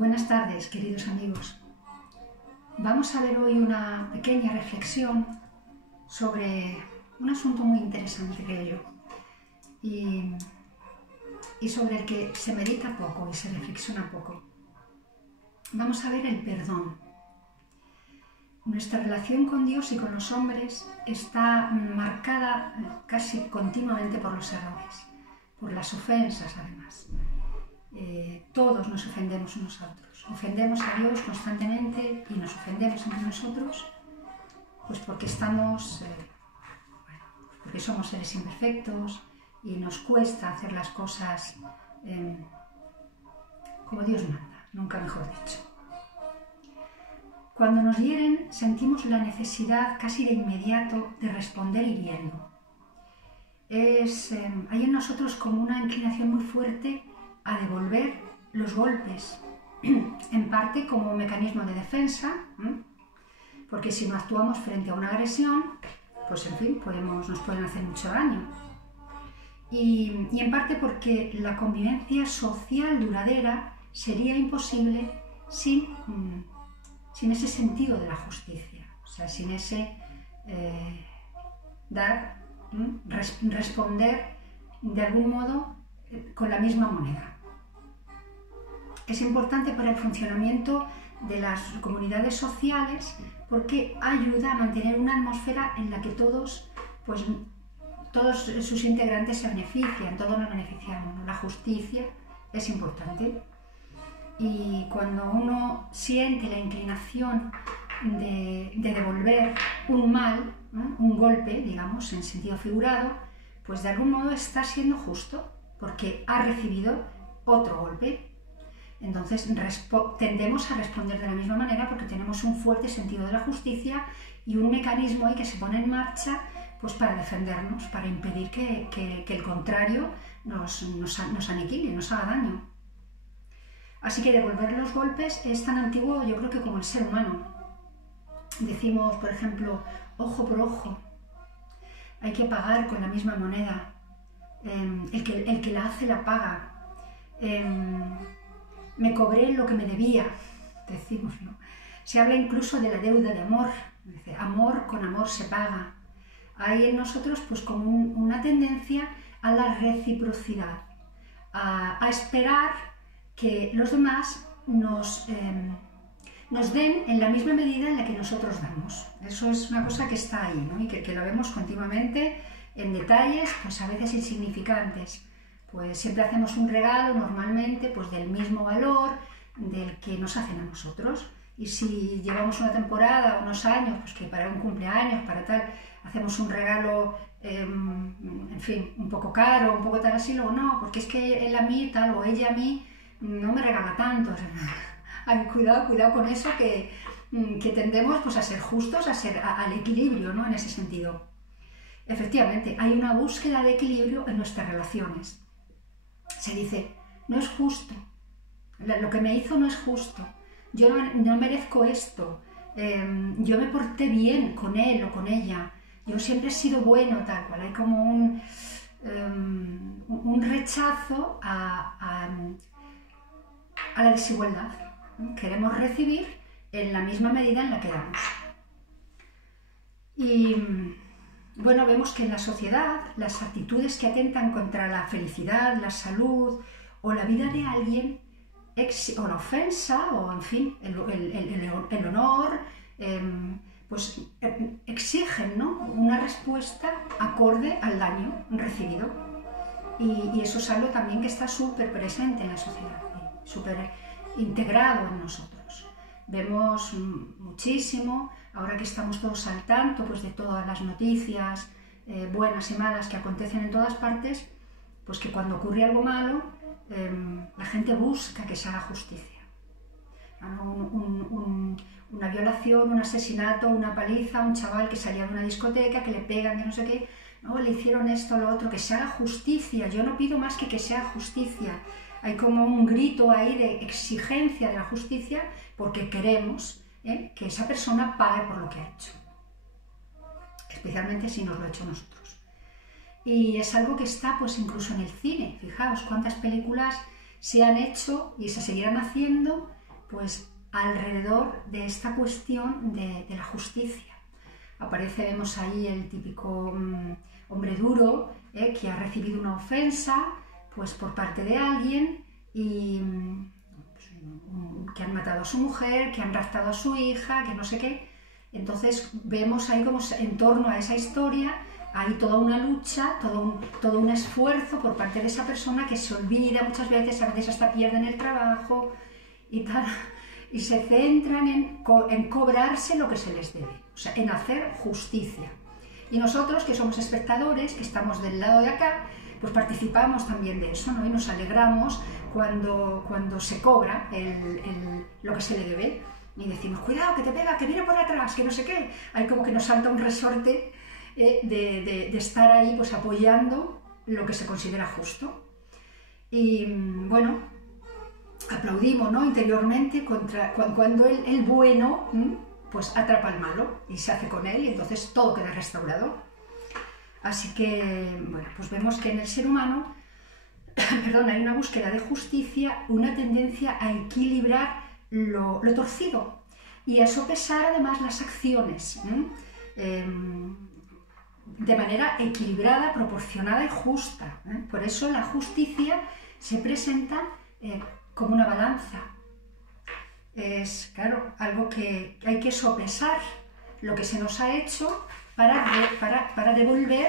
Buenas tardes, queridos amigos. Vamos a ver hoy una pequeña reflexión sobre un asunto muy interesante, creo yo, y sobre el que se medita poco y se reflexiona poco. Vamos a ver el perdón. Nuestra relación con Dios y con los hombres está marcada casi continuamente por los errores, por las ofensas además. Todos nos ofendemos unos a otros. Ofendemos a Dios constantemente y nos ofendemos entre nosotros, pues porque porque somos seres imperfectos y nos cuesta hacer las cosas como Dios manda, nunca mejor dicho. Cuando nos hieren, sentimos la necesidad casi de inmediato de responder hiriendo. Hay en nosotros como una inclinación muy fuerte a devolver los golpes, en parte como un mecanismo de defensa, porque si no actuamos frente a una agresión, pues en fin, nos pueden hacer mucho daño. Y en parte porque la convivencia social duradera sería imposible sin ese sentido de la justicia, o sea, sin ese responder de algún modo con la misma moneda. Es importante para el funcionamiento de las comunidades sociales porque ayuda a mantener una atmósfera en la que todos sus integrantes se benefician, todos nos beneficiamos, ¿no? La justicia es importante. Y cuando uno siente la inclinación de devolver un mal, ¿no? Un golpe, digamos, en sentido figurado, pues de algún modo está siendo justo porque ha recibido otro golpe. Entonces tendemos a responder de la misma manera porque tenemos un fuerte sentido de la justicia y un mecanismo ahí que se pone en marcha pues para defendernos, para impedir que el contrario nos aniquile, nos haga daño. Así que devolver los golpes es tan antiguo, yo creo, que como el ser humano. Decimos, por ejemplo, ojo por ojo, hay que pagar con la misma moneda, el que la hace la paga. Me cobré lo que me debía, decimos, ¿no? Se habla incluso de la deuda de amor, dice, amor con amor se paga. Hay en nosotros pues como una tendencia a la reciprocidad, a esperar que los demás nos den en la misma medida en la que nosotros damos. Eso es una cosa que está ahí, ¿no? Y que lo vemos continuamente en detalles, pues a veces insignificantes. Pues siempre hacemos un regalo normalmente pues del mismo valor del que nos hacen a nosotros. Y si llevamos una temporada, unos años, pues que para un cumpleaños, para tal, hacemos un regalo, en fin, un poco caro, un poco tal así, luego no, porque es que él a mí tal o ella a mí no me regala tanto. Ay, cuidado con eso que tendemos pues a ser justos, al equilibrio, ¿no? En ese sentido. Efectivamente, hay una búsqueda de equilibrio en nuestras relaciones. Se dice, no es justo, lo que me hizo no es justo, yo no merezco esto, yo me porté bien con él o con ella, yo siempre he sido bueno, tal cual. Hay como un rechazo a la desigualdad. Queremos recibir en la misma medida en la que damos. Y bueno, vemos que en la sociedad las actitudes que atentan contra la felicidad, la salud o la vida de alguien, o la ofensa, o en fin, el honor, pues exigen, ¿no? Una respuesta acorde al daño recibido. Y eso es algo también que está súper presente en la sociedad, súper integrado en nosotros. Vemos muchísimo, ahora que estamos todos al tanto pues, de todas las noticias buenas y malas que acontecen en todas partes, pues que cuando ocurre algo malo, la gente busca que se haga justicia. Una violación, un asesinato, una paliza, un chaval que salía de una discoteca, que le pegan, que no sé qué, ¿no? Le hicieron esto, lo otro, que se haga justicia. Yo no pido más que se haga justicia. Hay como un grito ahí de exigencia de la justicia porque queremos que esa persona pague por lo que ha hecho, especialmente si nos lo ha hecho nosotros. Y es algo que está pues incluso en el cine. Fijaos cuántas películas se han hecho y se seguirán haciendo pues alrededor de esta cuestión de la justicia. Vemos ahí el típico hombre duro que ha recibido una ofensa pues por parte de alguien y que han matado a su mujer, que han raptado a su hija, que no sé qué. Entonces vemos ahí como en torno a esa historia hay toda una lucha, todo un esfuerzo por parte de esa persona que se olvida muchas veces, a veces hasta pierden el trabajo y tal, y se centran en cobrarse lo que se les debe, o sea, en hacer justicia. Y nosotros, que somos espectadores, que estamos del lado de acá, pues participamos también de eso, ¿no? Y nos alegramos cuando se cobra lo que se le debe. Y decimos, cuidado, que te pega, que viene por atrás, que no sé qué. Hay como que nos salta un resorte de estar ahí pues apoyando lo que se considera justo. Y bueno, aplaudimos, ¿no?, interiormente cuando el bueno pues atrapa al malo y se hace con él y entonces todo queda restaurado. Así que, bueno, pues vemos que en el ser humano hay una búsqueda de justicia, una tendencia a equilibrar lo torcido y a sopesar además las acciones de manera equilibrada, proporcionada y justa. Por eso la justicia se presenta como una balanza. Es, claro, algo que hay que sopesar lo que se nos ha hecho para devolver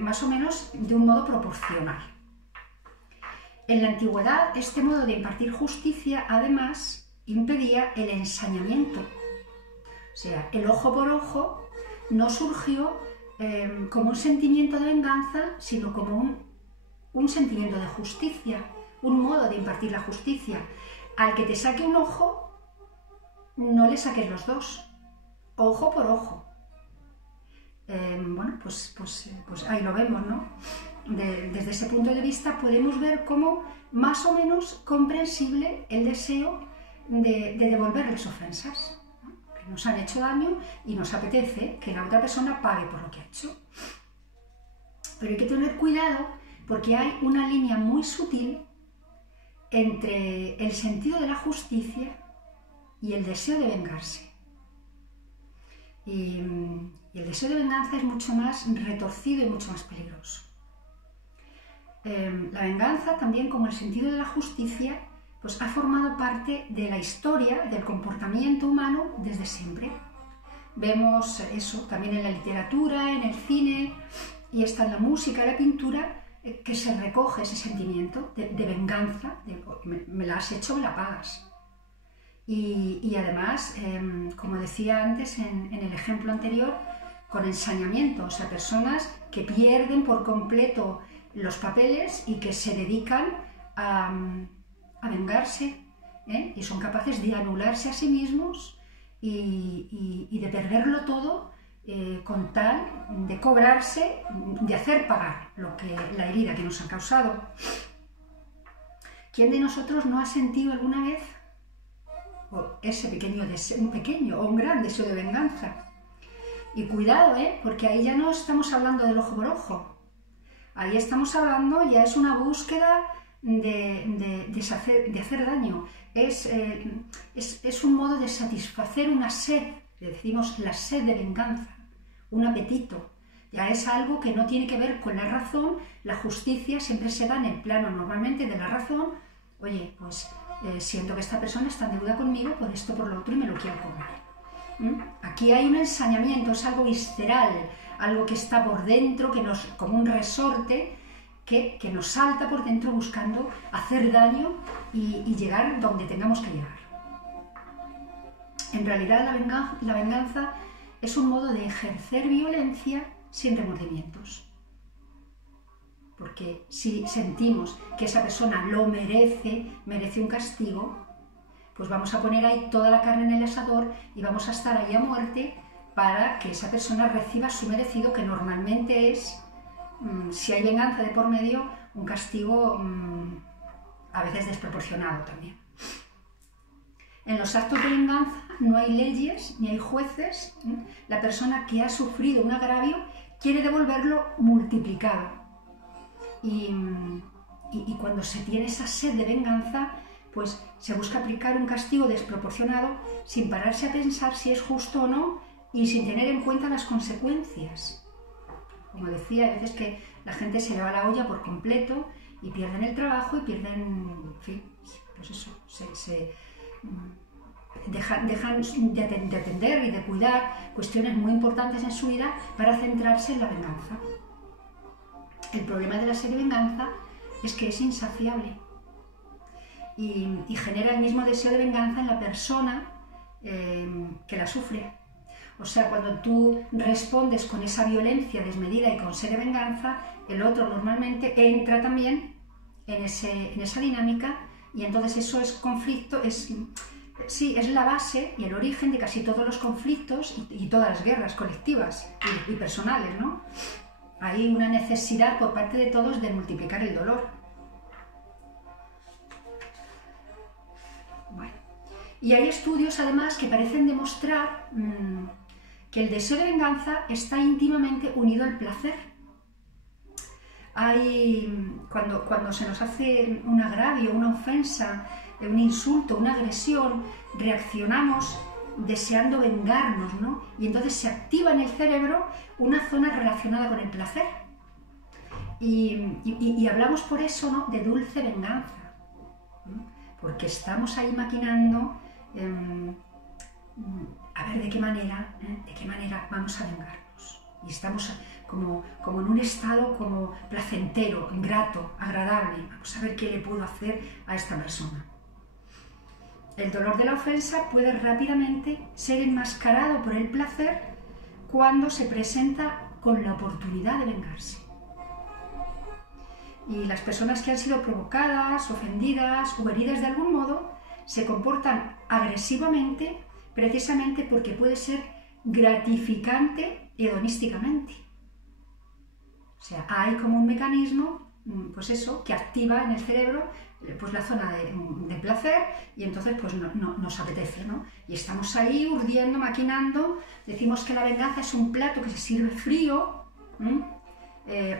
más o menos de un modo proporcional. En la antigüedad, este modo de impartir justicia, además, impedía el ensañamiento. O sea, el ojo por ojo no surgió como un sentimiento de venganza, sino como un sentimiento de justicia, un modo de impartir la justicia. Al que te saque un ojo, no le saques los dos, ojo por ojo. Bueno, pues ahí lo vemos, ¿no? Desde ese punto de vista podemos ver cómo más o menos comprensible el deseo de devolver las ofensas, ¿no?, que nos han hecho daño y nos apetece que la otra persona pague por lo que ha hecho. Pero hay que tener cuidado porque hay una línea muy sutil entre el sentido de la justicia y el deseo de vengarse. Y el deseo de venganza es mucho más retorcido y mucho más peligroso. La venganza, también como el sentido de la justicia, pues ha formado parte de la historia, del comportamiento humano desde siempre. Vemos eso también en la literatura, en el cine y hasta en la música y la pintura, que se recoge ese sentimiento de venganza, de me la has hecho, me la pagas. Y además, como decía antes en el ejemplo anterior, con ensañamiento, o sea, personas que pierden por completo los papeles y que se dedican a vengarse, y son capaces de anularse a sí mismos y de perderlo todo con tal de cobrarse, de hacer pagar la herida que nos han causado. ¿Quién de nosotros no ha sentido alguna vez ese un pequeño o un gran deseo de venganza? Y cuidado, porque ahí ya no estamos hablando del ojo por ojo. Ahí estamos hablando, ya es una búsqueda de hacer daño. Es un modo de satisfacer una sed, le decimos la sed de venganza, un apetito. Ya es algo que no tiene que ver con la razón. La justicia siempre se da en el plano normalmente de la razón. Oye, pues siento que esta persona está en deuda conmigo por esto, por lo otro y me lo quiero cobrar. Aquí hay un ensañamiento, es algo visceral, algo que está por dentro, como un resorte que nos salta por dentro buscando hacer daño y llegar donde tengamos que llegar. En realidad la venganza es un modo de ejercer violencia sin remordimientos. Porque si sentimos que esa persona lo merece un castigo, pues vamos a poner ahí toda la carne en el asador y vamos a estar ahí a muerte para que esa persona reciba su merecido, que normalmente es, si hay venganza de por medio, un castigo a veces desproporcionado también. En los actos de venganza no hay leyes ni hay jueces. La persona que ha sufrido un agravio quiere devolverlo multiplicado. Y cuando se tiene esa sed de venganza, pues se busca aplicar un castigo desproporcionado sin pararse a pensar si es justo o no y sin tener en cuenta las consecuencias. Como decía, hay veces que la gente se le va la olla por completo y pierden el trabajo y pierden, en fin, pues eso, dejan de atender y de cuidar cuestiones muy importantes en su vida para centrarse en la venganza. El problema de la serie Venganza es que es insaciable y genera el mismo deseo de venganza en la persona que la sufre. O sea, cuando tú respondes con esa violencia desmedida y con sed de venganza, el otro normalmente entra también en esa dinámica y entonces eso es conflicto, es la base y el origen de casi todos los conflictos y todas las guerras colectivas y personales, ¿no? Hay una necesidad por parte de todos de multiplicar el dolor. Bueno. Y hay estudios además que parecen demostrar que el deseo de venganza está íntimamente unido al placer. Cuando se nos hace un agravio, una ofensa, un insulto, una agresión, reaccionamos deseando vengarnos, ¿no? Y entonces se activa en el cerebro una zona relacionada con el placer. Y hablamos por eso, ¿no?, de dulce venganza, ¿no? Porque estamos ahí maquinando a ver de qué manera vamos a vengarnos. Y estamos como en un estado como placentero, grato, agradable. Vamos a ver qué le puedo hacer a esta persona. El dolor de la ofensa puede rápidamente ser enmascarado por el placer cuando se presenta con la oportunidad de vengarse. Y las personas que han sido provocadas, ofendidas o heridas de algún modo se comportan agresivamente precisamente porque puede ser gratificante hedonísticamente. O sea, hay como un mecanismo, pues eso, que activa en el cerebro pues la zona de placer y entonces pues nos apetece, ¿no? Y estamos ahí urdiendo, maquinando, decimos que la venganza es un plato que se sirve frío,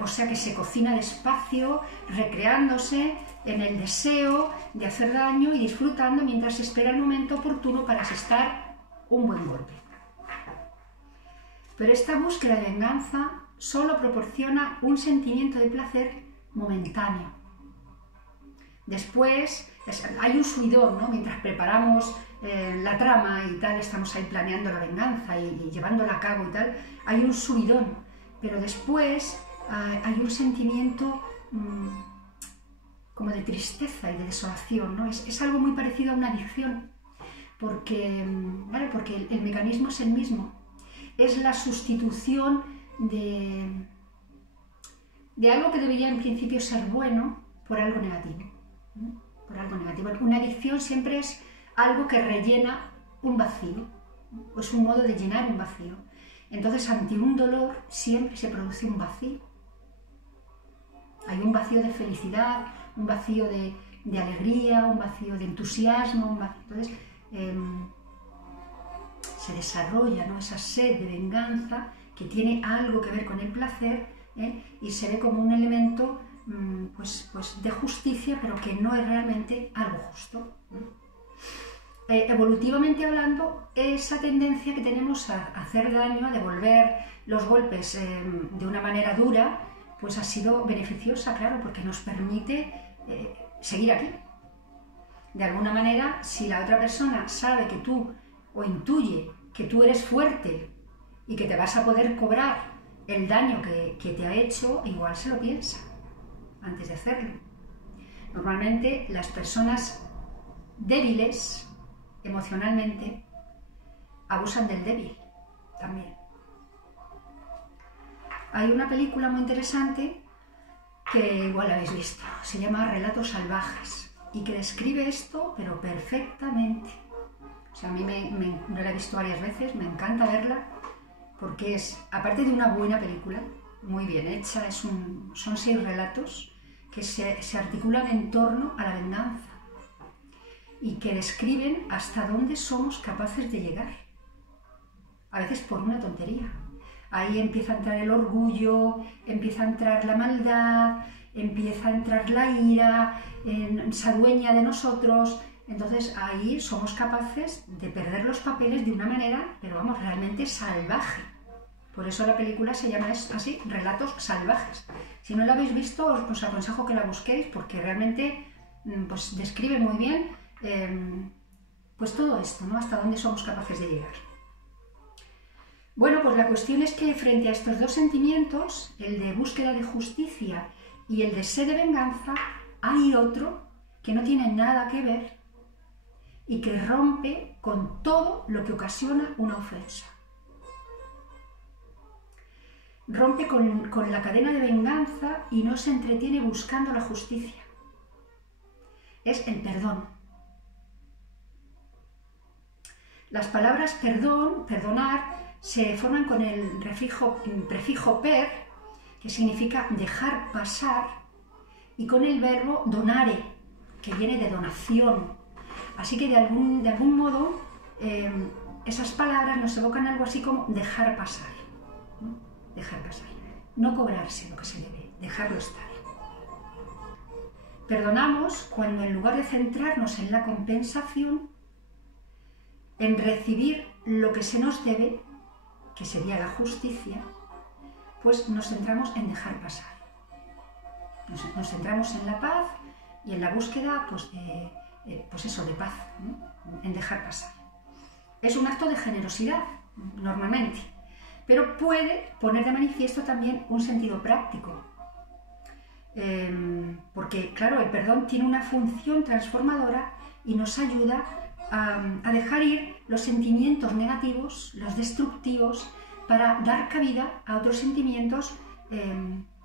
o sea que se cocina despacio, recreándose en el deseo de hacer daño y disfrutando mientras se espera el momento oportuno para asestar un buen golpe. Pero esta búsqueda de venganza solo proporciona un sentimiento de placer momentáneo. Después hay un subidón, ¿no? Mientras preparamos la trama y tal, estamos ahí planeando la venganza y llevándola a cabo y tal, hay un subidón, pero después hay un sentimiento como de tristeza y de desolación, ¿no? Es algo muy parecido a una adicción, porque el mecanismo es el mismo. Es la sustitución de algo que debería en principio ser bueno por algo negativo. Por algo negativo. Una adicción siempre es algo que rellena un vacío, es un modo de llenar un vacío. Entonces, ante un dolor siempre se produce un vacío. Hay un vacío de felicidad, un vacío de alegría, un vacío de entusiasmo, entonces se desarrolla, ¿no?, esa sed de venganza que tiene algo que ver con el placer, y se ve como un elemento pues de justicia, pero que no es realmente algo justo. Evolutivamente hablando, esa tendencia que tenemos a hacer daño, a devolver los golpes de una manera dura, pues ha sido beneficiosa, claro, porque nos permite seguir aquí. De alguna manera, si la otra persona sabe que tú, o intuye que tú eres fuerte y que te vas a poder cobrar el daño que te ha hecho, igual se lo piensa antes de hacerlo. Normalmente las personas débiles emocionalmente abusan del débil también. Hay una película muy interesante que igual la habéis visto, se llama Relatos salvajes y que describe esto pero perfectamente. O sea, a mí no la he visto varias veces, me encanta verla porque es, aparte de una buena película, muy bien hecha, son 6 relatos que se articulan en torno a la venganza y que describen hasta dónde somos capaces de llegar, a veces por una tontería. Ahí empieza a entrar el orgullo, empieza a entrar la maldad, empieza a entrar la ira, se adueña de nosotros. Entonces ahí somos capaces de perder los papeles de una manera, pero vamos, realmente salvaje. Por eso la película se llama así, Relatos Salvajes. Si no la habéis visto, os aconsejo que la busquéis porque realmente pues, describe muy bien pues todo esto, ¿no? Hasta dónde somos capaces de llegar. Bueno, pues la cuestión es que frente a estos dos sentimientos, el de búsqueda de justicia y el de sed de venganza, hay otro que no tiene nada que ver y que rompe con todo lo que ocasiona una ofensa. Rompe con la cadena de venganza y no se entretiene buscando la justicia. Es el perdón. Las palabras perdón, perdonar, se forman con el prefijo per, que significa dejar pasar, y con el verbo donare, que viene de donación. Así que de algún modo esas palabras nos evocan algo así como dejar pasar, ¿no? Dejar pasar, no cobrarse lo que se debe, dejarlo estar. Perdonamos cuando en lugar de centrarnos en la compensación, en recibir lo que se nos debe, que sería la justicia, pues nos centramos en dejar pasar. Nos centramos en la paz y en la búsqueda pues de paz, ¿no? En dejar pasar. Es un acto de generosidad, normalmente, pero puede poner de manifiesto también un sentido práctico. Porque, claro, el perdón tiene una función transformadora y nos ayuda a dejar ir los sentimientos negativos, los destructivos, para dar cabida a otros sentimientos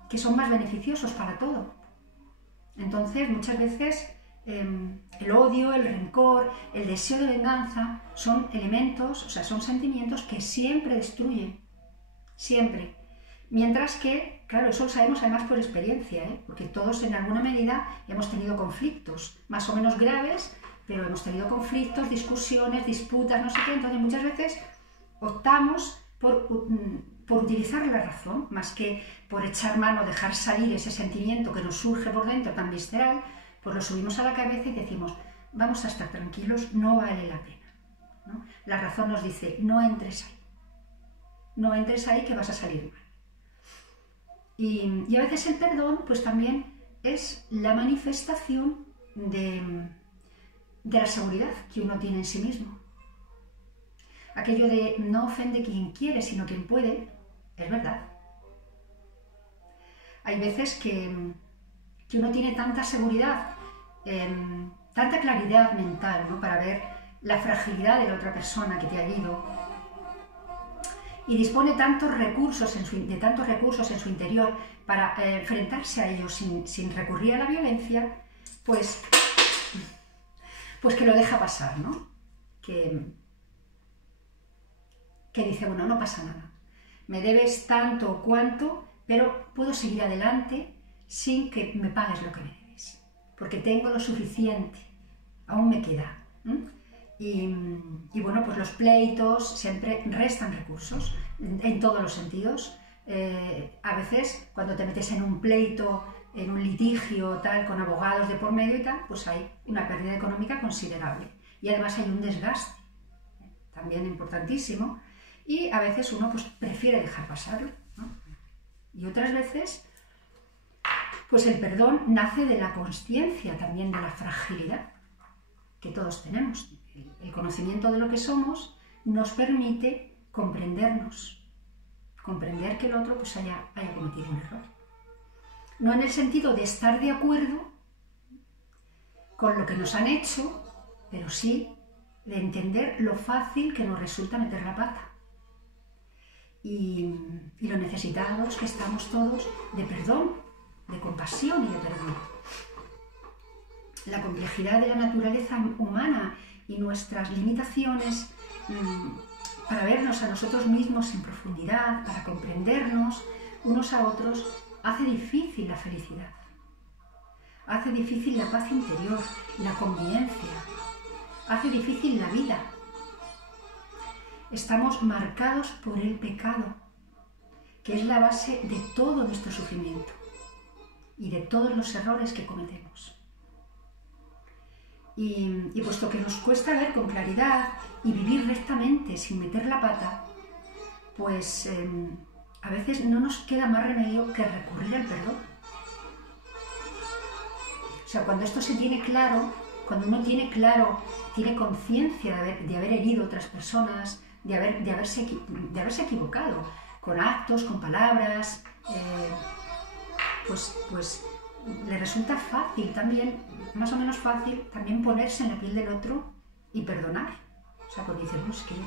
que son más beneficiosos para todo. Entonces, muchas veces el odio, el rencor, el deseo de venganza son elementos, o sea, son sentimientos que siempre destruyen, siempre. Mientras que, claro, eso lo sabemos además por experiencia, porque todos en alguna medida hemos tenido conflictos, más o menos graves, pero hemos tenido conflictos, discusiones, disputas, no sé qué. Entonces muchas veces optamos por utilizar la razón, más que por echar mano, dejar salir ese sentimiento que nos surge por dentro tan visceral, pues lo subimos a la cabeza y decimos, vamos a estar tranquilos, no vale la pena, ¿no? La razón nos dice, no entres ahí que vas a salir mal. Y a veces el perdón pues también es la manifestación de la seguridad que uno tiene en sí mismo. Aquello de no ofende quien quiere, sino quien puede, es verdad. Hay veces que uno tiene tanta seguridad, tanta claridad mental, ¿no? Para ver la fragilidad de la otra persona que te ha herido, y dispone de tantos recursos en su interior para enfrentarse a ellos sin recurrir a la violencia, pues que lo deja pasar, ¿no? Que dice, bueno, no pasa nada, me debes tanto o cuanto, pero puedo seguir adelante sin que me pagues lo que me debes, porque tengo lo suficiente, aún me queda. Y bueno, pues los pleitos siempre restan recursos en todos los sentidos. A veces cuando te metes en un pleito, en un litigio tal, con abogados de por medio y tal, pues hay una pérdida económica considerable y además hay un desgaste también importantísimo, y a veces uno pues prefiere dejar pasarlo, ¿no? Y otras veces pues el perdón nace de la consciencia también de la fragilidad que todos tenemos. El conocimiento de lo que somos nos permite comprendernos, comprender que el otro pues haya cometido un error. No en el sentido de estar de acuerdo con lo que nos han hecho, pero sí de entender lo fácil que nos resulta meter la pata y lo necesitados que estamos todos de perdón, de compasión y de perdón. La complejidad de la naturaleza humana y nuestras limitaciones para vernos a nosotros mismos en profundidad, para comprendernos unos a otros, hace difícil la felicidad, hace difícil la paz interior, la convivencia, hace difícil la vida. Estamos marcados por el pecado, que es la base de todo nuestro sufrimiento. y de todos los errores que cometemos. Y puesto que nos cuesta ver con claridad y vivir rectamente sin meter la pata, pues a veces no nos queda más remedio que recurrir al perdón. O sea, cuando esto se tiene claro, cuando uno tiene claro, tiene conciencia de haber herido a otras personas, de haberse equivocado con actos, con palabras, pues le resulta fácil también, más o menos fácil, también ponerse en la piel del otro y perdonar. O sea, porque dices, no, es que yo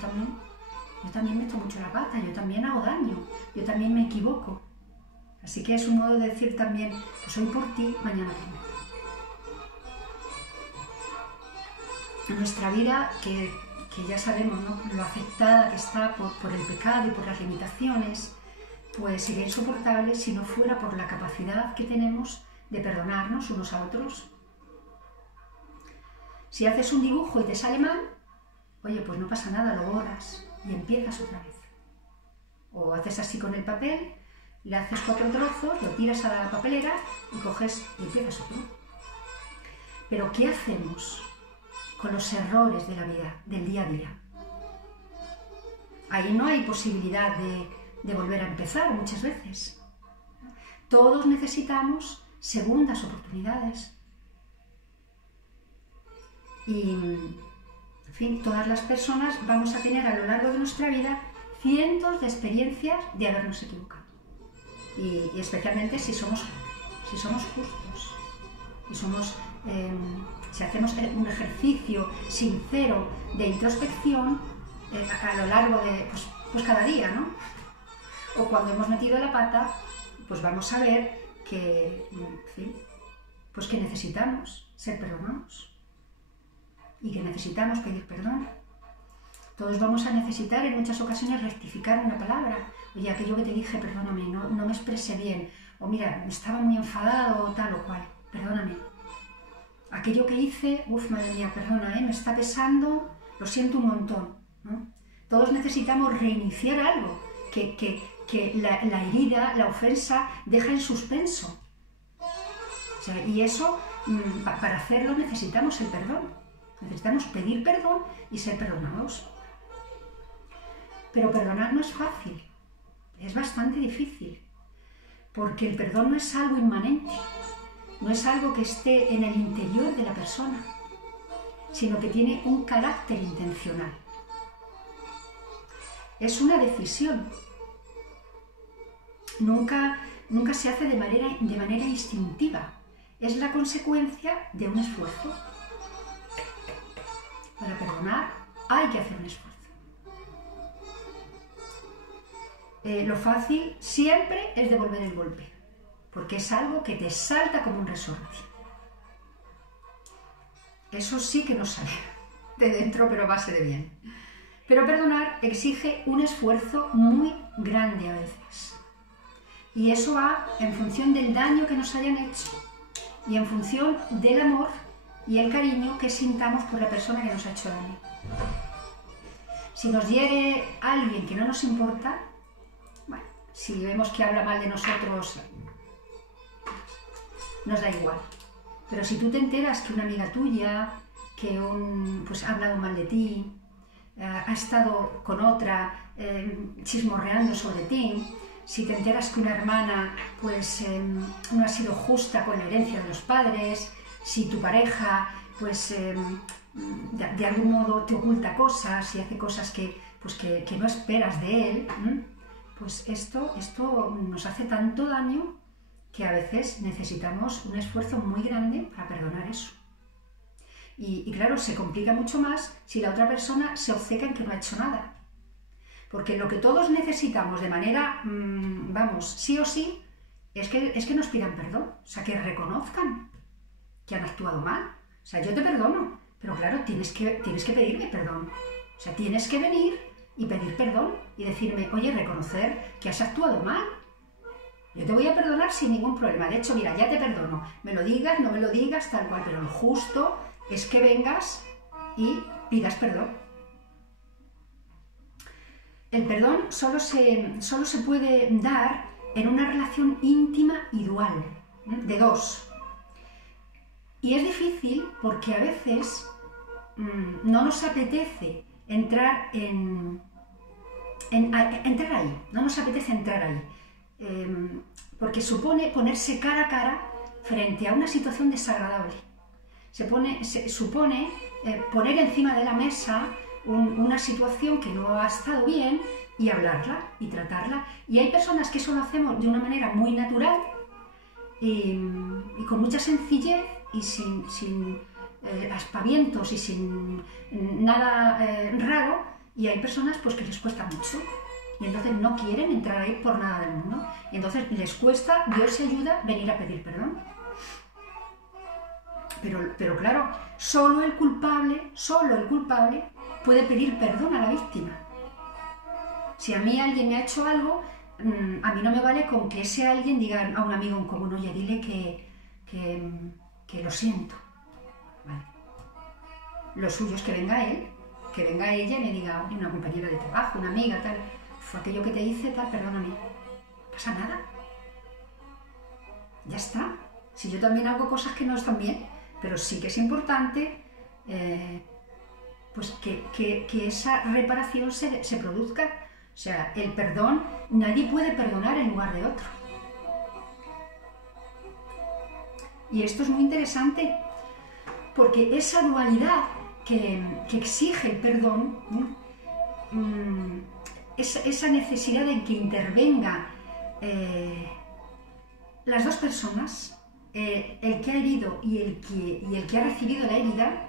también meto mucho la pata, yo también hago daño, yo también me equivoco. Así que es un modo de decir también, pues hoy por ti, mañana por mí. En nuestra vida, que ya sabemos, ¿no?, lo afectada que está por el pecado y por las limitaciones, pues sería insoportable si no fuera por la capacidad que tenemos de perdonarnos unos a otros. Si haces un dibujo y te sale mal, oye, pues no pasa nada, lo borras y empiezas otra vez. O haces así con el papel, le haces 4 trozos, lo tiras a la papelera y coges y empiezas otro. Pero ¿qué hacemos con los errores de la vida, del día a día? Ahí no hay posibilidad de volver a empezar muchas veces. Todos necesitamos segundas oportunidades. Y, en fin, todas las personas vamos a tener a lo largo de nuestra vida cientos de experiencias de habernos equivocado. Y especialmente si somos justos, si hacemos un ejercicio sincero de introspección a lo largo de, pues cada día, ¿no? O cuando hemos metido la pata, pues vamos a ver que, en fin, pues que necesitamos ser perdonados y que necesitamos pedir perdón. Todos vamos a necesitar en muchas ocasiones rectificar una palabra. Oye, aquello que te dije, perdóname, no me expresé bien. O mira, estaba muy enfadado o tal o cual, perdóname. Aquello que hice, madre mía, perdona, me está pesando, lo siento un montón, ¿no? Todos necesitamos reiniciar algo que la herida, la ofensa, deja en suspenso. O sea, y eso, para hacerlo necesitamos el perdón. Necesitamos pedir perdón y ser perdonados. Pero perdonar no es fácil, es bastante difícil, porque el perdón no es algo inmanente, no es algo que esté en el interior de la persona, sino que tiene un carácter intencional. Es una decisión. Nunca se hace de manera instintiva. Es la consecuencia de un esfuerzo. Para perdonar hay que hacer un esfuerzo. Lo fácil siempre es devolver el golpe, porque es algo que te salta como un resorte. Eso sí que nos sale de dentro, pero a base de bien. Pero perdonar exige un esfuerzo muy grande a veces. Y eso va en función del daño que nos hayan hecho y en función del amor y el cariño que sintamos por la persona que nos ha hecho daño. Si nos hiere alguien que no nos importa, bueno, si vemos que habla mal de nosotros, nos da igual. Pero si tú te enteras que una amiga tuya, pues ha hablado mal de ti, ha estado con otra chismorreando sobre ti, si te enteras que una hermana pues no ha sido justa con la herencia de los padres, si tu pareja pues de algún modo te oculta cosas y hace cosas que no esperas de él, pues esto nos hace tanto daño que a veces necesitamos un esfuerzo muy grande para perdonar eso. Y claro, se complica mucho más si la otra persona se obceca en que no ha hecho nada. Porque lo que todos necesitamos de manera, sí o sí, es que nos pidan perdón. O sea, que reconozcan que han actuado mal. O sea, yo te perdono, pero claro, tienes que pedirme perdón. O sea, tienes que venir y pedir perdón y decirme, oye, reconocer que has actuado mal. Yo te voy a perdonar sin ningún problema. De hecho, mira, ya te perdono. Me lo digas, no me lo digas, tal cual, pero lo justo es que vengas y pidas perdón. El perdón solo se puede dar en una relación íntima y dual, de dos. Y es difícil porque a veces no nos apetece entrar ahí, no nos apetece entrar ahí, porque supone ponerse cara a cara frente a una situación desagradable. Supone poner encima de la mesa una situación que no ha estado bien y hablarla y tratarla. Y hay personas que eso lo hacemos de una manera muy natural y con mucha sencillez y sin aspavientos y sin nada raro, y hay personas pues que les cuesta mucho y entonces no quieren entrar ahí por nada del mundo y entonces les cuesta, Dios se ayuda, venir a pedir perdón. Pero claro, solo el culpable puede pedir perdón a la víctima. Si a mí alguien me ha hecho algo, a mí no me vale con que ese alguien diga a un amigo en común, oye, dile que lo siento. Vale. Lo suyo es que venga él, que venga ella y me diga, oye, una compañera de trabajo, una amiga, tal, fue aquello que te hice, tal, perdóname. No pasa nada. Ya está. Si yo también hago cosas que no están bien, pero sí que es importante pues que esa reparación se produzca. O sea, el perdón, nadie puede perdonar en lugar de otro. Y esto es muy interesante, porque esa dualidad que exige el perdón, esa necesidad de que intervenga las dos personas, el que ha herido y el que ha recibido la herida,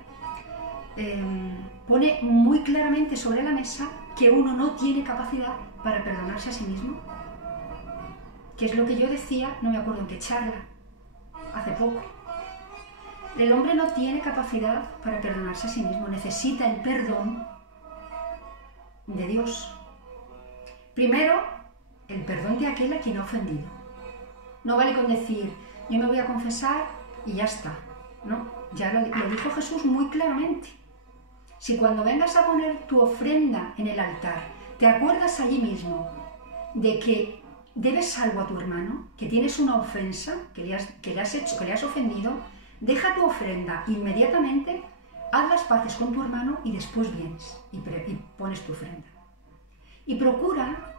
pone muy claramente sobre la mesa que uno no tiene capacidad para perdonarse a sí mismo, que es lo que yo decía, no me acuerdo en qué charla, hace poco. El hombre no tiene capacidad para perdonarse a sí mismo, necesita el perdón de Dios. Primero, el perdón de aquel a quien ha ofendido. No vale con decir, yo me voy a confesar y ya está. No, ya lo dijo Jesús muy claramente. Si cuando vengas a poner tu ofrenda en el altar, te acuerdas allí mismo de que debes algo a tu hermano, que tienes una ofensa, que le has ofendido, deja tu ofrenda inmediatamente, haz las paces con tu hermano y después vienes y pones tu ofrenda. Y procura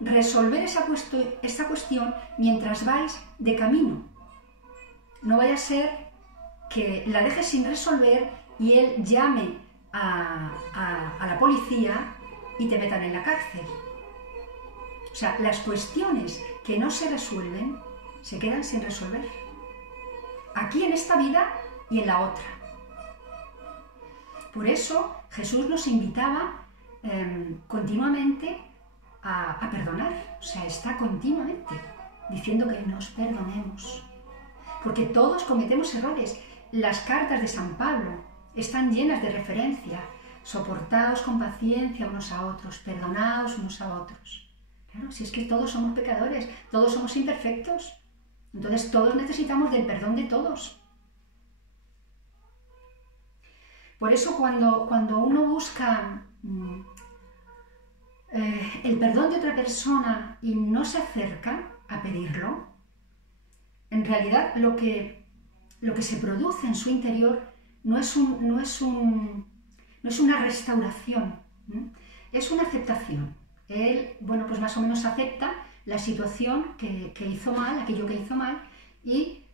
resolver esta cuestión mientras vais de camino. No vaya a ser que la dejes sin resolver y él llame a la policía y te metan en la cárcel. O sea, las cuestiones que no se resuelven se quedan sin resolver. Aquí en esta vida y en la otra. Por eso Jesús nos invitaba continuamente a perdonar. O sea, está continuamente diciendo que nos perdonemos. Porque todos cometemos errores. Las cartas de San Pablo están llenas de referencia. Soportaos con paciencia unos a otros, perdonaos unos a otros. Claro, si es que todos somos pecadores, todos somos imperfectos. Entonces todos necesitamos del perdón de todos. Por eso cuando uno busca el perdón de otra persona y no se acerca a pedirlo, en realidad lo que se produce en su interior no es una restauración, es una aceptación. Él, bueno, pues más o menos acepta la situación que hizo mal, aquello que hizo mal, y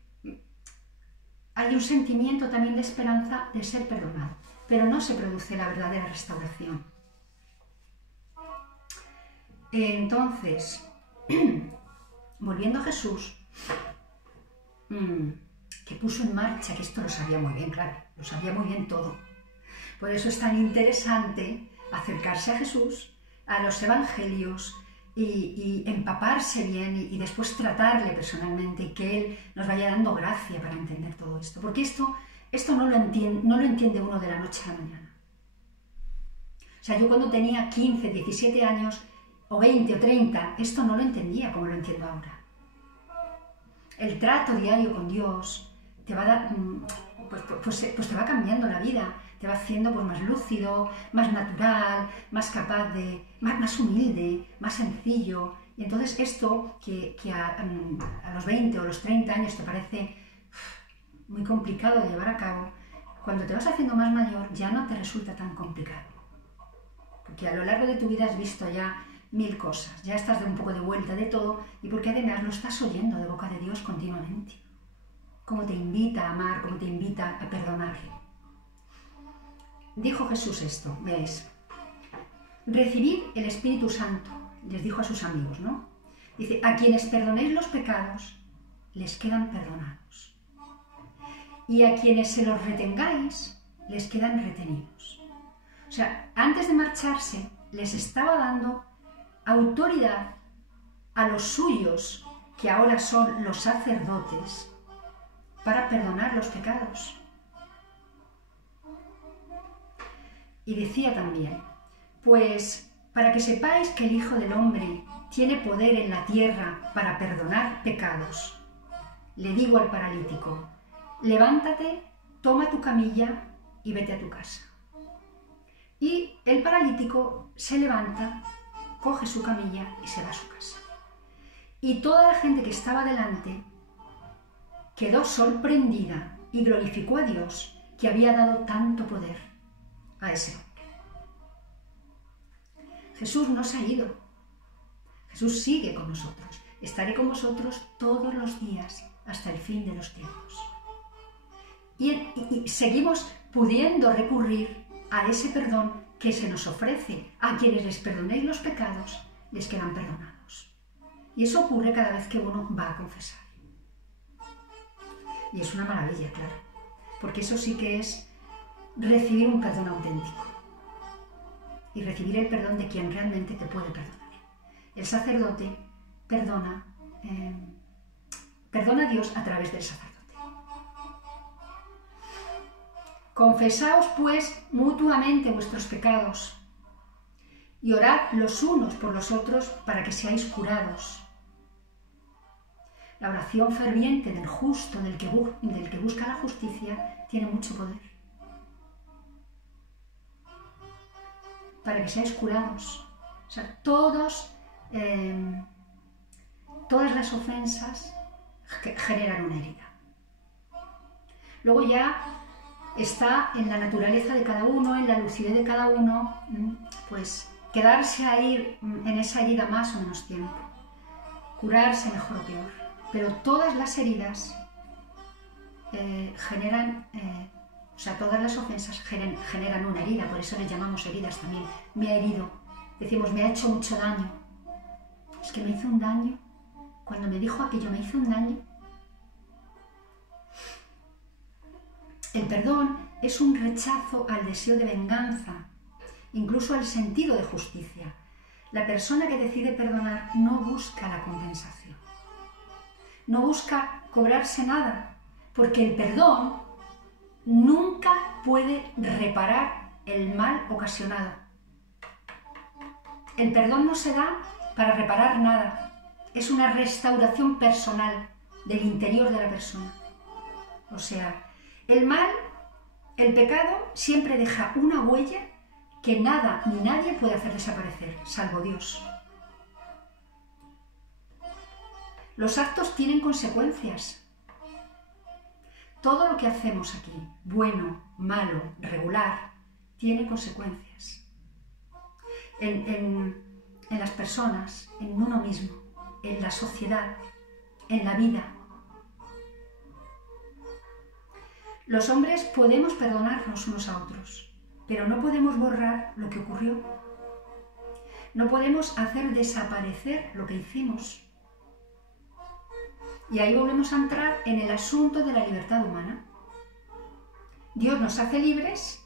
hay un sentimiento también de esperanza de ser perdonado, pero no se produce la verdadera restauración. Entonces, volviendo a Jesús, que puso en marcha, que esto lo sabía muy bien, claro, lo sabía muy bien todo. Por eso es tan interesante acercarse a Jesús, a los evangelios y empaparse bien y después tratarle personalmente y que Él nos vaya dando gracia para entender todo esto. Porque esto no lo entiende uno de la noche a la mañana. O sea, yo cuando tenía 15, 17 años, o 20 o 30, esto no lo entendía como lo entiendo ahora. El trato diario con Dios te va a dar, pues te va cambiando la vida, te va haciendo pues más lúcido, más natural, más capaz de, más humilde, más sencillo Y entonces esto que a los 20 o los 30 años te parece muy complicado de llevar a cabo, cuando te vas haciendo más mayor ya no te resulta tan complicado. Porque a lo largo de tu vida has visto ya 1000 cosas, ya estás de un poco de vuelta de todo, y porque además lo estás oyendo de boca de Dios continuamente. Cómo te invita a amar, cómo te invita a perdonarle. Dijo Jesús esto, ¿ves? Recibid el Espíritu Santo, les dijo a sus amigos, ¿no? Dice, a quienes perdonéis los pecados, les quedan perdonados. Y a quienes se los retengáis, les quedan retenidos. O sea, antes de marcharse, les estaba dando autoridad a los suyos, que ahora son los sacerdotes, para perdonar los pecados. Y decía también, pues para que sepáis que el Hijo del Hombre tiene poder en la tierra para perdonar pecados, le digo al paralítico, levántate, toma tu camilla y vete a tu casa. Y el paralítico se levanta, coge su camilla y se va a su casa. Y toda la gente que estaba delante quedó sorprendida y glorificó a Dios que había dado tanto poder a ese hombre. Jesús no se ha ido. Jesús sigue con nosotros. Estaré con vosotros todos los días hasta el fin de los tiempos. Y seguimos pudiendo recurrir a ese perdón que se nos ofrece. A quienes les perdonéis los pecados, les quedan perdonados. Y eso ocurre cada vez que uno va a confesar. Y es una maravilla, claro, porque eso sí que es recibir un perdón auténtico y recibir el perdón de quien realmente te puede perdonar. El sacerdote perdona a Dios a través del sacerdote. Confesaos pues mutuamente vuestros pecados y orad los unos por los otros para que seáis curados. La oración ferviente del justo, del que busca la justicia, tiene mucho poder. Para que seáis curados. O sea, todas las ofensas generan una herida. Luego ya está en la naturaleza de cada uno, en la lucidez de cada uno, pues quedarse ahí en esa herida más o menos tiempo. Curarse mejor o peor. Pero todas las heridas todas las ofensas generan una herida, por eso le llamamos heridas también. Me ha herido, decimos, me ha hecho mucho daño. Es que me hizo un daño, cuando me dijo aquello me hizo un daño. El perdón es un rechazo al deseo de venganza, incluso al sentido de justicia. La persona que decide perdonar no busca la compensación. No busca cobrarse nada, porque el perdón nunca puede reparar el mal ocasionado. El perdón no se da para reparar nada, es una restauración personal del interior de la persona. O sea, el mal, el pecado, siempre deja una huella que nada ni nadie puede hacer desaparecer, salvo Dios. Los actos tienen consecuencias. Todo lo que hacemos aquí, bueno, malo, regular, tiene consecuencias. En las personas, en uno mismo, en la sociedad, en la vida. Los hombres podemos perdonarnos unos a otros, pero no podemos borrar lo que ocurrió. No podemos hacer desaparecer lo que hicimos. Y ahí volvemos a entrar en el asunto de la libertad humana. Dios nos hace libres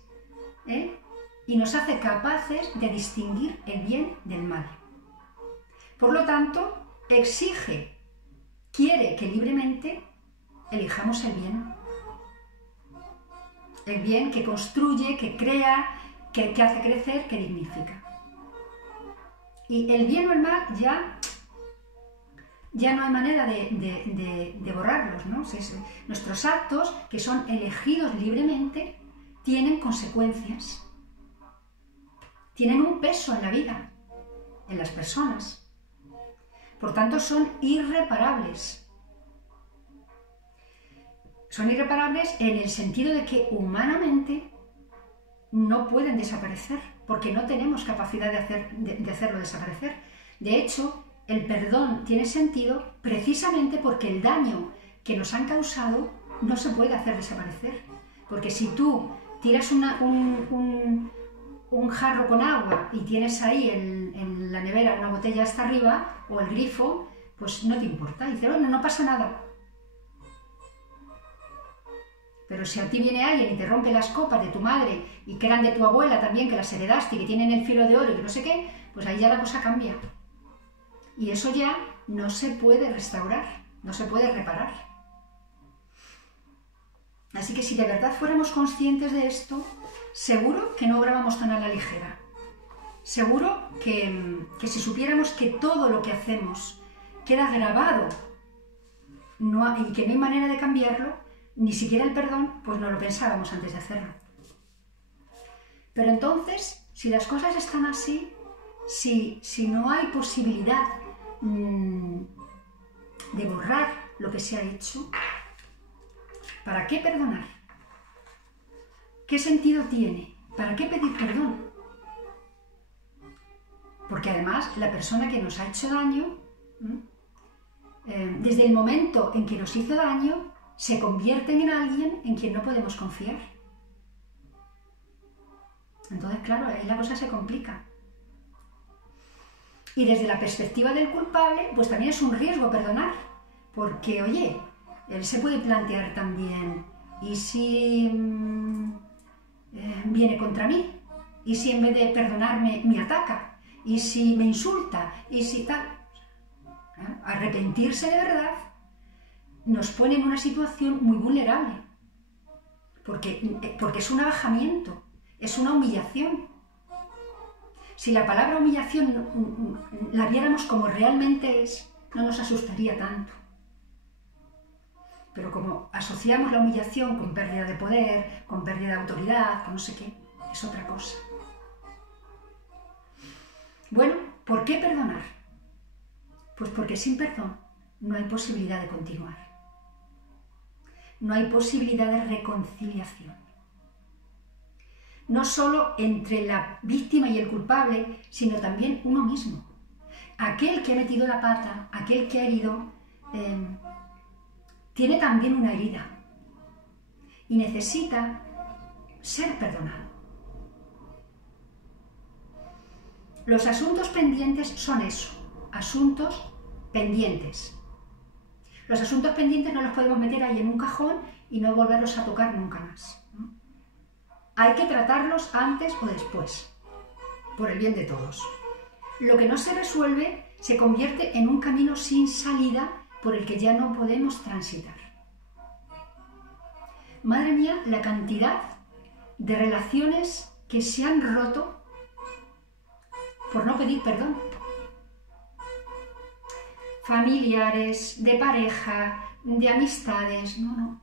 y nos hace capaces de distinguir el bien del mal. Por lo tanto, quiere que libremente elijamos el bien. El bien que construye, que crea, que hace crecer, que dignifica. Y el bien o el mal ya no hay manera de borrarlos, ¿no? Nuestros actos, que son elegidos libremente, tienen consecuencias. Tienen un peso en la vida, en las personas. Por tanto, son irreparables. Son irreparables en el sentido de que humanamente no pueden desaparecer, porque no tenemos capacidad de hacerlo desaparecer. De hecho, el perdón tiene sentido precisamente porque el daño que nos han causado no se puede hacer desaparecer. Porque si tú tiras un jarro con agua y tienes ahí en la nevera una botella hasta arriba o el grifo, pues no te importa. Y dices, bueno, no pasa nada. Pero si a ti viene alguien y te rompe las copas de tu madre y que eran de tu abuela también, que las heredaste y que tienen el filo de oro y que no sé qué, pues ahí ya la cosa cambia. Y eso ya no se puede restaurar, no se puede reparar. Así que si de verdad fuéramos conscientes de esto, seguro que no obrábamos tan a la ligera. Seguro que si supiéramos que todo lo que hacemos queda grabado y que no hay manera de cambiarlo, ni siquiera el perdón, pues no lo pensábamos antes de hacerlo. Pero entonces, si las cosas están así, si no hay posibilidad de borrar lo que se ha hecho, ¿para qué perdonar? ¿Qué sentido tiene? ¿Para qué pedir perdón? Porque además la persona que nos ha hecho daño, desde el momento en que nos hizo daño, se convierten en alguien en quien no podemos confiar. Entonces, claro, ahí la cosa se complica. Y desde la perspectiva del culpable, pues también es un riesgo perdonar. Porque, oye, él se puede plantear también, ¿y si viene contra mí? ¿Y si en vez de perdonarme me ataca? ¿Y si me insulta? ¿Y si tal? Arrepentirse de verdad nos pone en una situación muy vulnerable, porque es un abajamiento, es una humillación. Si la palabra humillación la viéramos como realmente es, no nos asustaría tanto. Pero como asociamos la humillación con pérdida de poder, con pérdida de autoridad, con no sé qué, es otra cosa. Bueno, ¿por qué perdonar? Pues porque sin perdón no hay posibilidad de continuar. No hay posibilidad de reconciliación. No solo entre la víctima y el culpable, sino también uno mismo. Aquel que ha metido la pata, aquel que ha herido, tiene también una herida y necesita ser perdonado. Los asuntos pendientes son eso, asuntos pendientes. Los asuntos pendientes no los podemos meter ahí en un cajón y no volverlos a tocar nunca más, ¿no? Hay que tratarlos antes o después, por el bien de todos. Lo que no se resuelve se convierte en un camino sin salida por el que ya no podemos transitar. Madre mía, la cantidad de relaciones que se han roto por no pedir perdón. Familiares, de pareja, de amistades. No,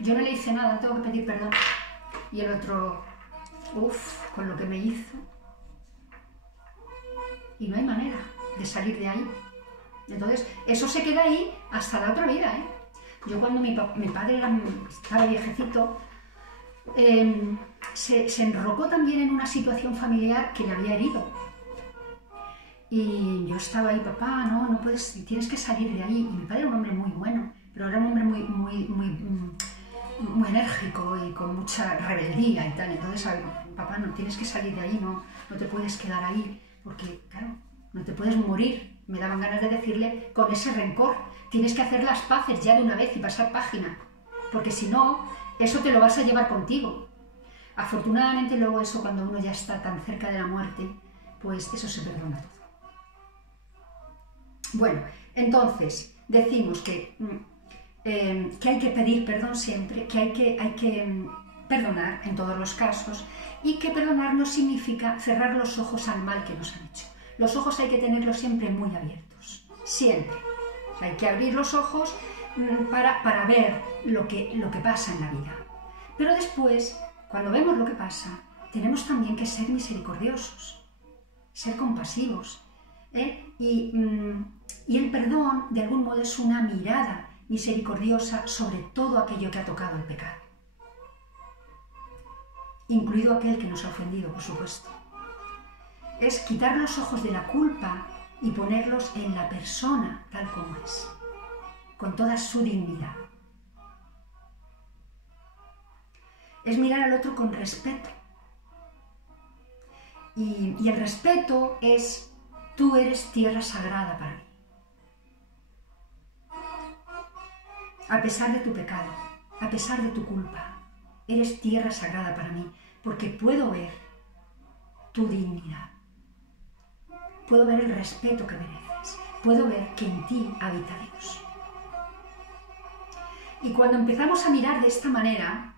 yo no le hice nada, tengo que pedir perdón. Y el otro, con lo que me hizo. Y no hay manera de salir de ahí. Entonces, eso se queda ahí hasta la otra vida, ¿eh? Yo cuando mi padre estaba viejecito, se enrocó también en una situación familiar que le había herido. Y yo estaba ahí, papá, no puedes, tienes que salir de ahí. Y mi padre era un hombre muy bueno, pero era un hombre muy enérgico y con mucha rebeldía y tal. Entonces, papá, no, tienes que salir de ahí, no te puedes quedar ahí, porque, claro, no te puedes morir. Me daban ganas de decirle con ese rencor, tienes que hacer las paces ya de una vez y pasar página, porque si no, eso te lo vas a llevar contigo. Afortunadamente luego eso, cuando uno ya está tan cerca de la muerte, pues eso se perdona todo. Bueno, entonces decimos que hay que pedir perdón siempre, que hay que perdonar en todos los casos, y que perdonar no significa cerrar los ojos al mal que nos han hecho. Los ojos hay que tenerlos siempre muy abiertos, siempre. O sea, hay que abrir los ojos para ver lo que pasa en la vida. Pero después, cuando vemos lo que pasa, tenemos también que ser misericordiosos, ser compasivos, Y el perdón, de algún modo, es una mirada misericordiosa sobre todo aquello que ha tocado el pecado, incluido aquel que nos ha ofendido, por supuesto. Es quitar los ojos de la culpa y ponerlos en la persona tal como es, con toda su dignidad. Es mirar al otro con respeto. Y el respeto es: tú eres tierra sagrada para mí. A pesar de tu pecado, a pesar de tu culpa, eres tierra sagrada para mí, porque puedo ver tu dignidad. Puedo ver el respeto que mereces. Puedo ver que en ti habita Dios. Y cuando empezamos a mirar de esta manera,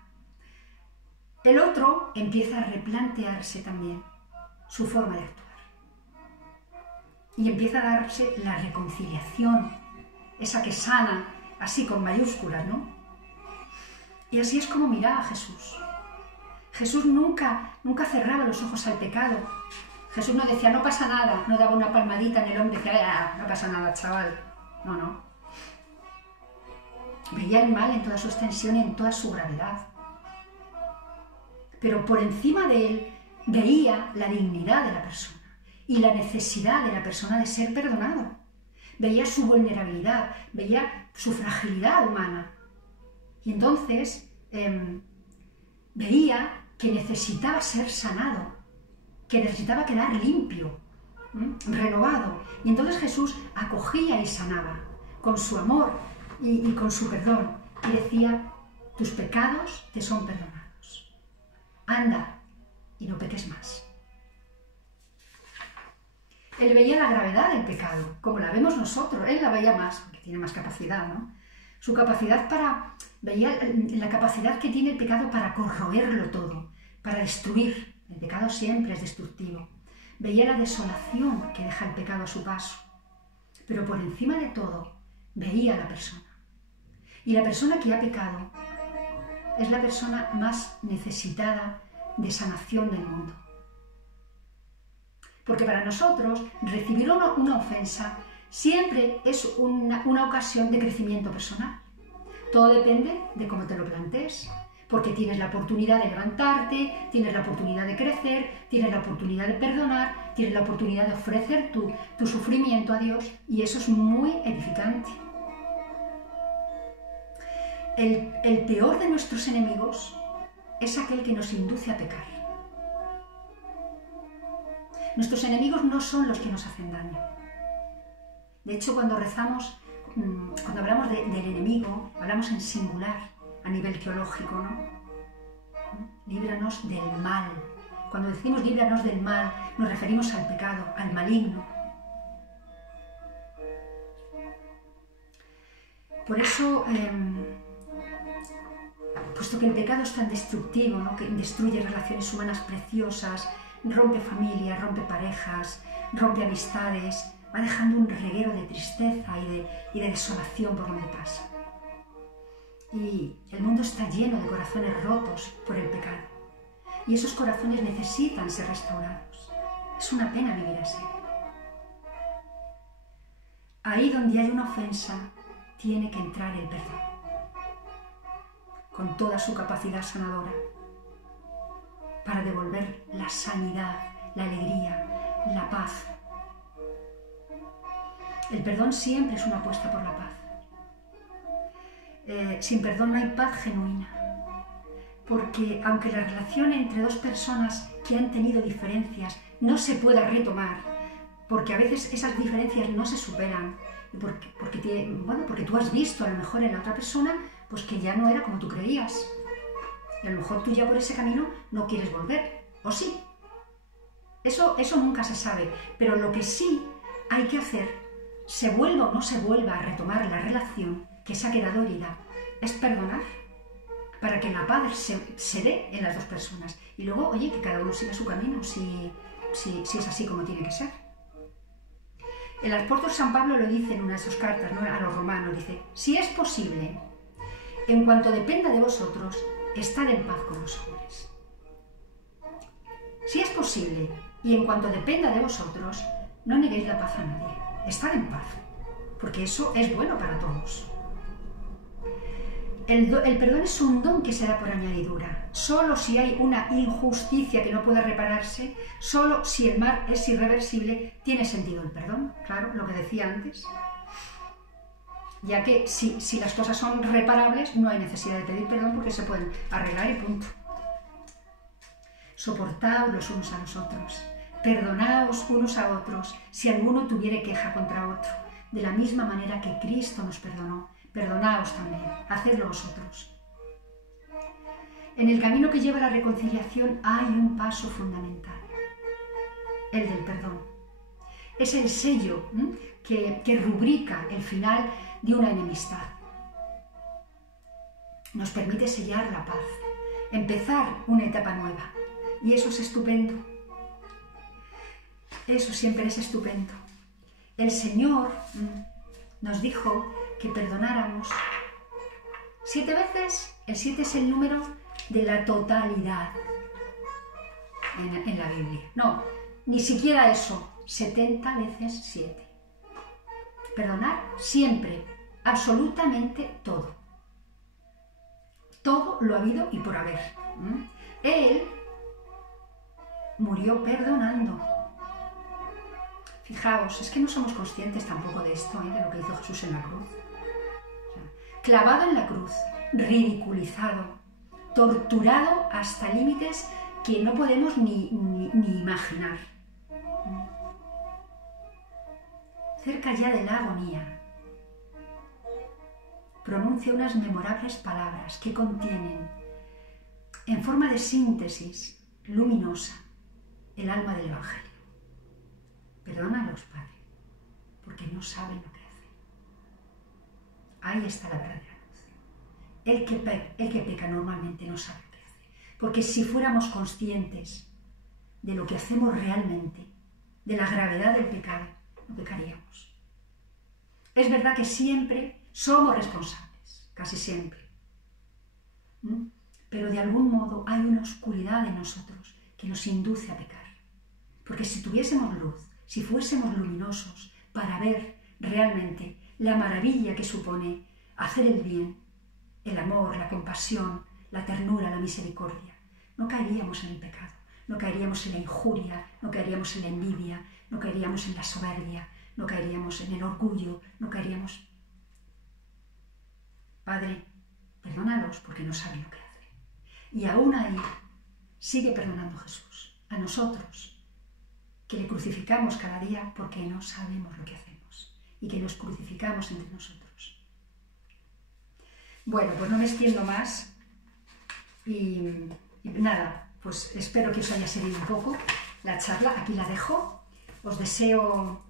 el otro empieza a replantearse también su forma de actuar. Y empieza a darse la reconciliación, esa que sana, así con mayúsculas, ¿no? Y así es como miraba a Jesús. Jesús nunca cerraba los ojos al pecado. Jesús no decía, no pasa nada, no daba una palmadita en el hombro y decía, no pasa nada, chaval. No. Veía el mal en toda su extensión y en toda su gravedad. Pero por encima de él veía la dignidad de la persona y la necesidad de la persona de ser perdonado. Veía su vulnerabilidad, veía su fragilidad humana. Y entonces veía que necesitaba ser sanado, que necesitaba quedar limpio, renovado. Y entonces Jesús acogía y sanaba con su amor y con su perdón. Y decía, tus pecados te son perdonados. Anda y no peques más. Él veía la gravedad del pecado, como la vemos nosotros. Él la veía más, porque tiene más capacidad, ¿no? Su capacidad veía la capacidad que tiene el pecado para corroerlo todo, para destruir. El pecado siempre es destructivo. Veía la desolación que deja el pecado a su paso. Pero por encima de todo, veía a la persona. Y la persona que ha pecado es la persona más necesitada de sanación del mundo. Porque para nosotros, recibir una ofensa siempre es una ocasión de crecimiento personal. Todo depende de cómo te lo plantees. Porque tienes la oportunidad de levantarte, tienes la oportunidad de crecer, tienes la oportunidad de perdonar, tienes la oportunidad de ofrecer tu sufrimiento a Dios, y eso es muy edificante. El peor de nuestros enemigos es aquel que nos induce a pecar. Nuestros enemigos no son los que nos hacen daño. De hecho, cuando rezamos, cuando hablamos del enemigo, hablamos en singular, a nivel teológico, ¿no? Líbranos del mal. Cuando decimos líbranos del mal, nos referimos al pecado, al maligno. Por eso, puesto que el pecado es tan destructivo, ¿no? Que destruye relaciones humanas preciosas, rompe familias, rompe parejas, rompe amistades, va dejando un reguero de tristeza y de desolación por donde pasa. Y el mundo está lleno de corazones rotos por el pecado. Y esos corazones necesitan ser restaurados. Es una pena vivir así. Ahí donde hay una ofensa, tiene que entrar el perdón. Con toda su capacidad sanadora. Para devolver la sanidad, la alegría, la paz. El perdón siempre es una apuesta por la paz. Sin perdón no hay paz genuina, porque aunque la relación entre dos personas que han tenido diferencias no se pueda retomar, porque a veces esas diferencias no se superan, porque tú has visto a lo mejor en la otra persona pues que ya no era como tú creías, y a lo mejor tú ya por ese camino no quieres volver, o sí. Eso nunca se sabe, pero lo que sí hay que hacer, se vuelva o no se vuelva a retomar la relación que se ha quedado herida, es perdonar, para que la paz se dé en las dos personas. Y luego, oye, que cada uno siga su camino, si es así como tiene que ser. El apóstol San Pablo lo dice en una de sus cartas, ¿no? A los romanos, dice, si es posible, en cuanto dependa de vosotros, estad en paz con los hombres. Si es posible, y en cuanto dependa de vosotros, no neguéis la paz a nadie, estad en paz, porque eso es bueno para todos. El perdón es un don que se da por añadidura. Solo si hay una injusticia que no puede repararse, solo si el mal es irreversible, tiene sentido el perdón. Claro, lo que decía antes. Ya que si las cosas son reparables, no hay necesidad de pedir perdón porque se pueden arreglar y punto. Soportaos los unos a los otros. Perdonaos unos a otros si alguno tuviere queja contra otro. De la misma manera que Cristo nos perdonó. Perdonaos también, hacedlo vosotros. En el camino que lleva a la reconciliación hay un paso fundamental, el del perdón. Es el sello que rubrica el final de una enemistad. Nos permite sellar la paz, empezar una etapa nueva. Y eso es estupendo. Eso siempre es estupendo. El Señor nos dijo que perdonáramos 7 veces. El 7 es el número de la totalidad en la Biblia. No, ni siquiera eso. 70 veces 7. Perdonar siempre, absolutamente todo. Todo lo habido y por haber. Él murió perdonando. Fijaos, es que no somos conscientes tampoco de esto, de lo que hizo Jesús en la cruz. Clavado en la cruz, ridiculizado, torturado hasta límites que no podemos ni imaginar. Cerca ya de la agonía, pronuncia unas memorables palabras que contienen, en forma de síntesis luminosa, el alma del Evangelio. Perdónalos, Padre, porque no saben lo que hacen. Ahí está la verdadera luz. El que peca normalmente no sabe lo que hace. Porque si fuéramos conscientes de lo que hacemos realmente, de la gravedad del pecado, no pecaríamos. Es verdad que siempre somos responsables, casi siempre. Pero de algún modo hay una oscuridad en nosotros que nos induce a pecar. Porque si tuviésemos luz, si fuésemos luminosos para ver realmente la maravilla que supone hacer el bien, el amor, la compasión, la ternura, la misericordia, no caeríamos en el pecado, no caeríamos en la injuria, no caeríamos en la envidia, no caeríamos en la soberbia, no caeríamos en el orgullo, no caeríamos... Padre, perdónalos porque no saben lo que hacen. Y aún ahí sigue perdonando Jesús a nosotros, que le crucificamos cada día porque no sabemos lo que hacemos y que nos crucificamos entre nosotros. Bueno, pues no me extiendo más y nada, pues espero que os haya servido un poco la charla. Aquí la dejo. Os deseo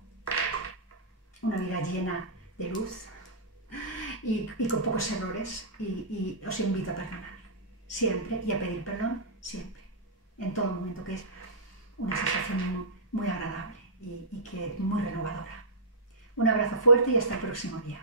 una vida llena de luz y con pocos errores y os invito a perdonar siempre y a pedir perdón siempre, en todo momento, que es una sensación muy agradable y que muy renovadora. Un abrazo fuerte y hasta el próximo día.